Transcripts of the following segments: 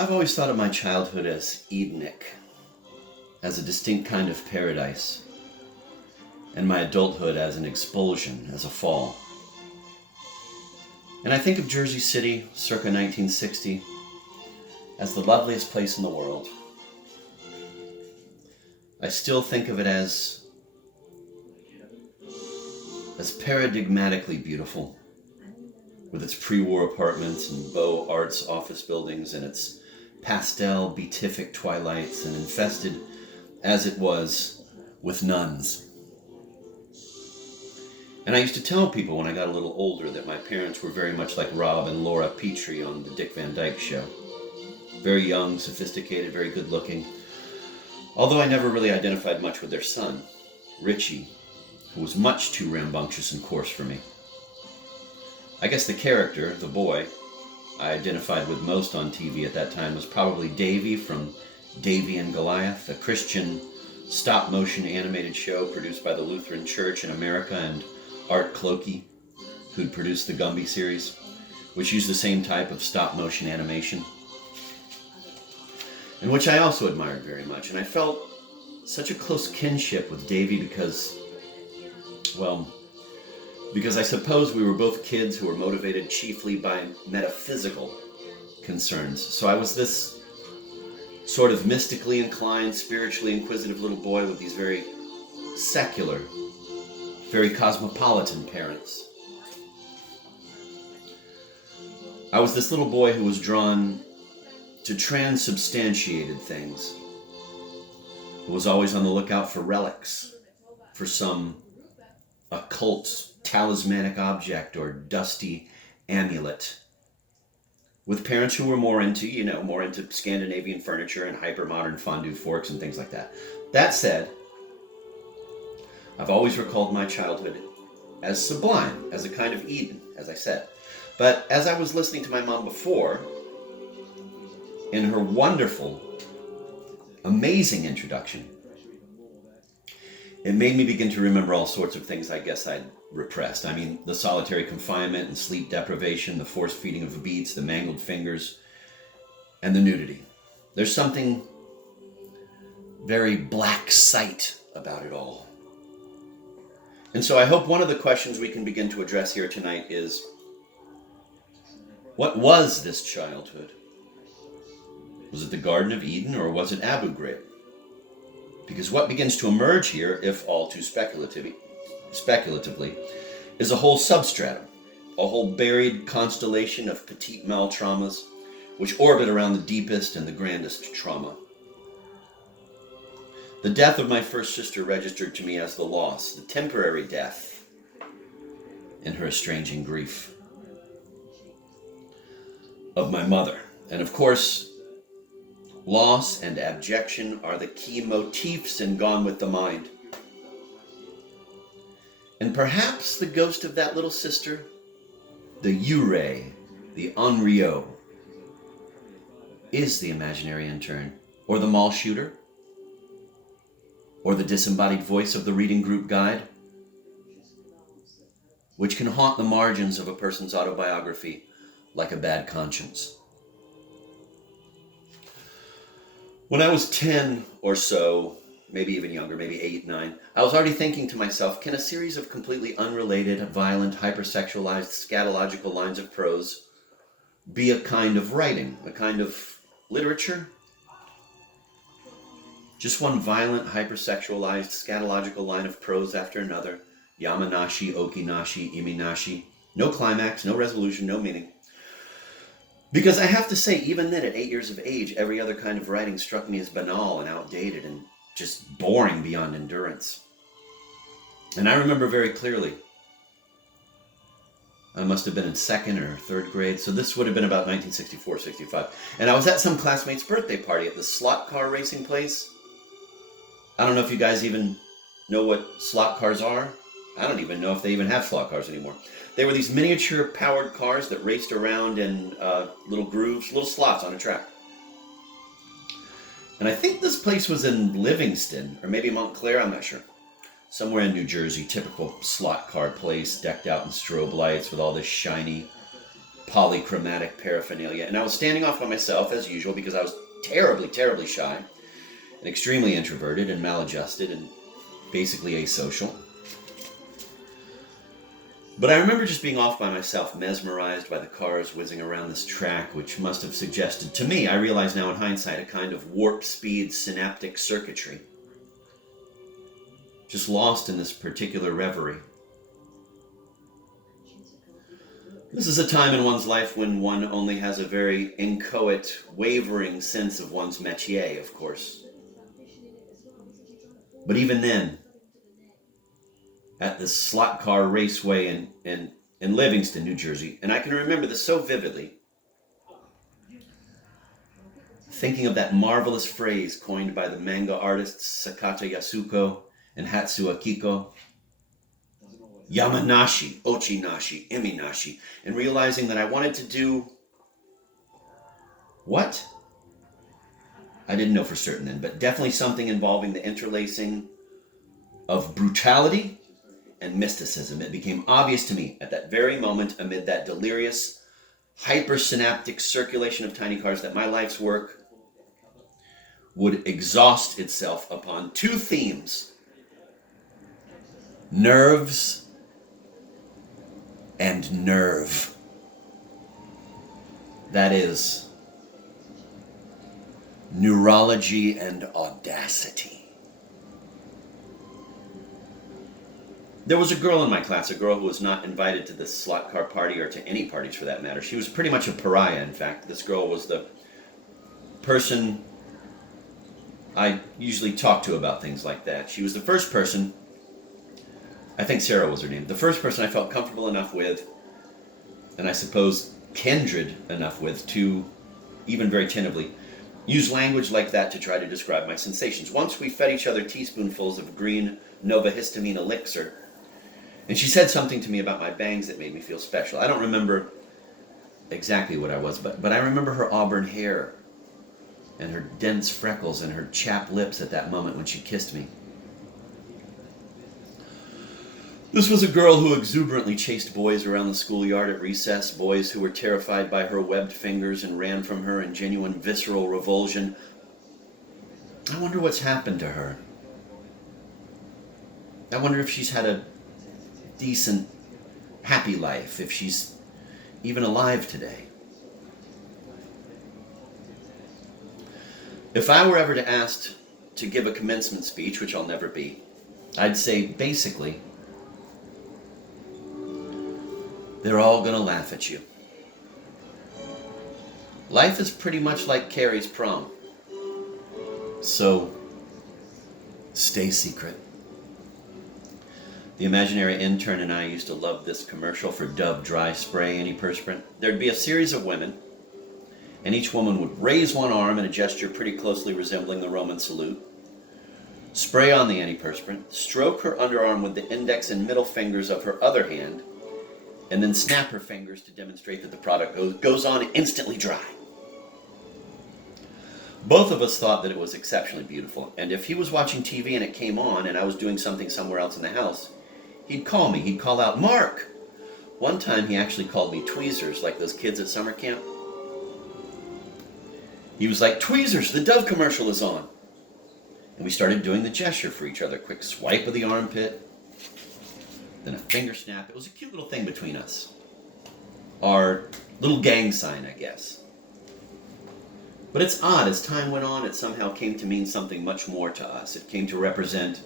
I've always thought of my childhood as Edenic, as a distinct kind of paradise, and my adulthood as an expulsion, as a fall. And I think of Jersey City, circa 1960, as the loveliest place in the world. I still think of it as paradigmatically beautiful, with its pre-war apartments and Beaux Arts office buildings and its pastel beatific twilights, and infested, as it was, with nuns. And I used to tell people when I got a little older that my parents were very much like Rob and Laura Petrie on the Dick Van Dyke Show. Very young, sophisticated, very good looking. Although I never really identified much with their son, Richie, who was much too rambunctious and coarse for me. I guess the character, the boy, I identified with most on TV at that time was probably Davy from Davy and Goliath, a Christian stop-motion animated show produced by the Lutheran Church in America, and Art Clokey, who'd produced the Gumby series, which used the same type of stop-motion animation, and which I also admired very much. And I felt such a close kinship with Davy because I suppose we were both kids who were motivated chiefly by metaphysical concerns. So I was this sort of mystically inclined, spiritually inquisitive little boy with these very secular, very cosmopolitan parents. I was this little boy who was drawn to transubstantiated things, who was always on the lookout for relics, for some occult talismanic object or dusty amulet, with parents who were more into Scandinavian furniture and hyper-modern fondue forks and things like that. That said, I've always recalled my childhood as sublime, as a kind of Eden, as I said. But as I was listening to my mom before, in her wonderful, amazing introduction, it made me begin to remember all sorts of things I guess I'd repressed. I mean, the solitary confinement and sleep deprivation, the force feeding of beats, the mangled fingers, and the nudity. There's something very black sight about it all. And so I hope one of the questions we can begin to address here tonight is, what was this childhood? Was it the Garden of Eden, or was it Abu Ghraib? Because what begins to emerge here, if all too speculatively, is a whole substratum, a whole buried constellation of petite mal traumas which orbit around the deepest and the grandest trauma. The death of my first sister registered to me as the loss, the temporary death, in her estranging grief, of my mother. And of course, loss and abjection are the key motifs in Gone with the Mind. And perhaps the ghost of that little sister, the Yurei, the Onryo, is the imaginary intern, or the mall shooter, or the disembodied voice of the reading group guide, which can haunt the margins of a person's autobiography like a bad conscience. When I was 10 or so, maybe even younger, maybe 8, 9, I was already thinking to myself, can a series of completely unrelated, violent, hypersexualized, scatological lines of prose be a kind of writing, a kind of literature? Just one violent, hypersexualized, scatological line of prose after another. Yamanashi, Okinashi, Iminashi. No climax, no resolution, no meaning. Because I have to say, even then, at 8 years of age, every other kind of writing struck me as banal and outdated and just boring beyond endurance. And I remember very clearly, I must have been in 2nd or 3rd grade, so this would have been about 1964, 65. And I was at some classmate's birthday party at the slot car racing place. I don't know if you guys even know what slot cars are. I don't even know if they even have slot cars anymore. They were these miniature powered cars that raced around in little grooves, little slots on a track. And I think this place was in Livingston, or maybe Montclair, I'm not sure. Somewhere in New Jersey, typical slot car place, decked out in strobe lights with all this shiny polychromatic paraphernalia. And I was standing off by myself, as usual, because I was terribly, terribly shy and extremely introverted and maladjusted and basically asocial. But I remember just being off by myself, mesmerized by the cars whizzing around this track, which must have suggested to me, I realize now in hindsight, a kind of warp speed synaptic circuitry. Just lost in this particular reverie. This is a time in one's life when one only has a very inchoate, wavering sense of one's métier, of course. But even then, at the slot car raceway in Livingston, New Jersey, and I can remember this so vividly, thinking of that marvelous phrase coined by the manga artists Sakata Yasuko and Hatsuo Akiko, Yamanashi, Ochinashi, Iminashi, and realizing that I wanted to do what? I didn't know for certain then, but definitely something involving the interlacing of brutality and mysticism. It became obvious to me at that very moment, amid that delirious, hypersynaptic circulation of tiny cars, that my life's work would exhaust itself upon two themes: nerves and nerve. That is, neurology and audacity. There was a girl in my class, a girl who was not invited to this slot car party, or to any parties for that matter. She was pretty much a pariah, in fact. This girl was the person I usually talk to about things like that. She was the first person, I think Sarah was her name, the first person I felt comfortable enough with, and I suppose kindred enough with, to, even very tentatively, use language like that to try to describe my sensations. Once we fed each other teaspoonfuls of green novohistamine elixir, and she said something to me about my bangs that made me feel special. I don't remember exactly what I was, but I remember her auburn hair and her dense freckles and her chapped lips at that moment when she kissed me. This was a girl who exuberantly chased boys around the schoolyard at recess, boys who were terrified by her webbed fingers and ran from her in genuine visceral revulsion. I wonder what's happened to her. I wonder if she's had a decent, happy life, if she's even alive today. If I were ever to asked to give a commencement speech, which I'll never be, I'd say basically, they're all going to laugh at you. Life is pretty much like Carrie's prom. So, stay secret. The imaginary intern and I used to love this commercial for Dove dry spray antiperspirant. There'd be a series of women, and each woman would raise one arm in a gesture pretty closely resembling the Roman salute, spray on the antiperspirant, stroke her underarm with the index and middle fingers of her other hand, and then snap her fingers to demonstrate that the product goes on instantly dry. Both of us thought that it was exceptionally beautiful, and if he was watching TV and it came on and I was doing something somewhere else in the house, he'd call me. He'd call out, "Mark!" One time he actually called me Tweezers, like those kids at summer camp. He was like, "Tweezers, the Dove commercial is on." And we started doing the gesture for each other. Quick swipe of the armpit, then a finger snap. It was a cute little thing between us. Our little gang sign, I guess. But it's odd, as time went on, it somehow came to mean something much more to us. It came to represent,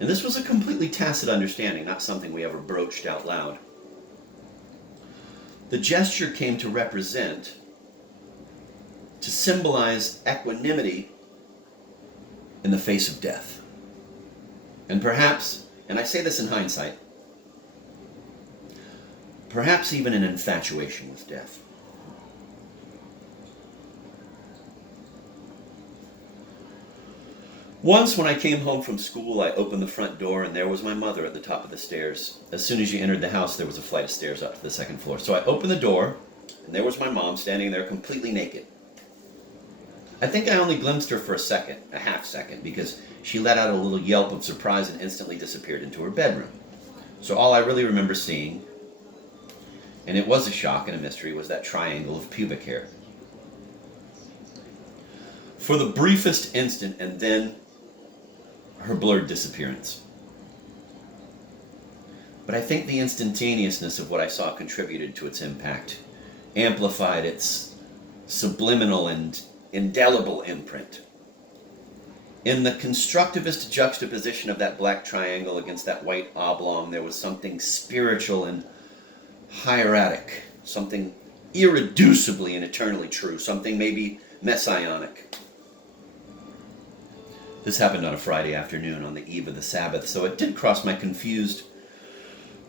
and this was a completely tacit understanding, not something we ever broached out loud. The gesture came to represent, to symbolize equanimity in the face of death. And perhaps, and I say this in hindsight, perhaps even an infatuation with death. Once when I came home from school, I opened the front door and there was my mother at the top of the stairs. As soon as you entered the house, there was a flight of stairs up to the second floor. So I opened the door and there was my mom standing there completely naked. I think I only glimpsed her for a half second, because she let out a little yelp of surprise and instantly disappeared into her bedroom. So all I really remember seeing and it was a shock and a mystery, was that triangle of pubic hair. For the briefest instant, and then her blurred disappearance. But I think the instantaneousness of what I saw contributed to its impact, amplified its subliminal and indelible imprint. In the constructivist juxtaposition of that black triangle against that white oblong, there was something spiritual and hieratic, something irreducibly and eternally true, something maybe messianic. This happened on a Friday afternoon on the eve of the Sabbath, so it did cross my confused,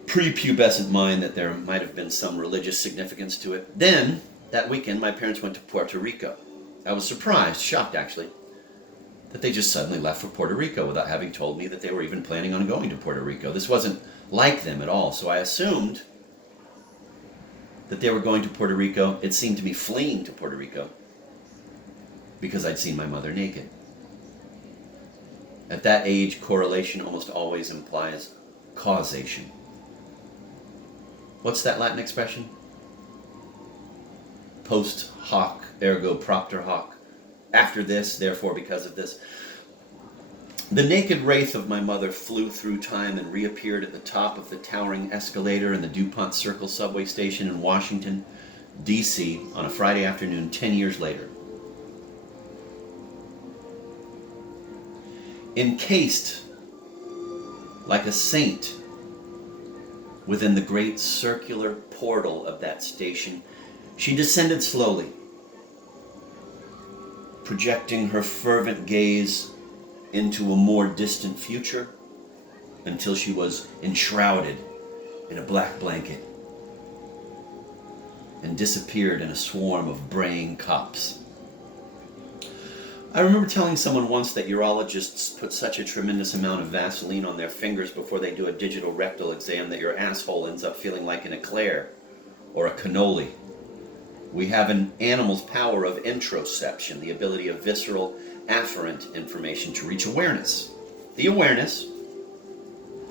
prepubescent mind that there might have been some religious significance to it. Then, that weekend, my parents went to Puerto Rico. I was surprised, shocked actually, that they just suddenly left for Puerto Rico without having told me that they were even planning on going to Puerto Rico. This wasn't like them at all, so I assumed that they were going to Puerto Rico. It seemed to be fleeing to Puerto Rico because I'd seen my mother naked. At that age, correlation almost always implies causation. What's that Latin expression? Post hoc, ergo propter hoc. After this, therefore because of this. The naked wraith of my mother flew through time and reappeared at the top of the towering escalator in the DuPont Circle subway station in Washington, D.C. on a Friday afternoon 10 years later. Encased like a saint within the great circular portal of that station, she descended slowly, projecting her fervent gaze into a more distant future until she was enshrouded in a black blanket and disappeared in a swarm of braying cops. I remember telling someone once that urologists put such a tremendous amount of Vaseline on their fingers before they do a digital rectal exam that your asshole ends up feeling like an eclair or a cannoli. We have an animal's power of introception, the ability of visceral, afferent information to reach awareness. The awareness,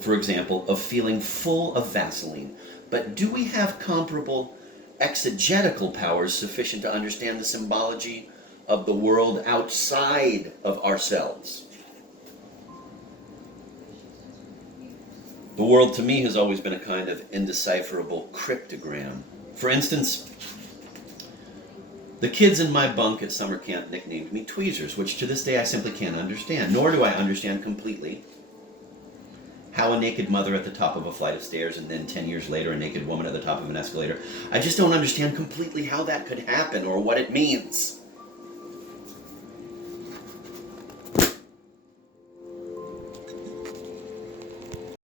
for example, of feeling full of Vaseline. But do we have comparable exegetical powers sufficient to understand the symbology of the world outside of ourselves? The world to me has always been a kind of indecipherable cryptogram. For instance, the kids in my bunk at summer camp nicknamed me Tweezers, which to this day I simply can't understand, nor do I understand completely how a naked mother at the top of a flight of stairs and then 10 years later a naked woman at the top of an escalator. I just don't understand completely how that could happen or what it means.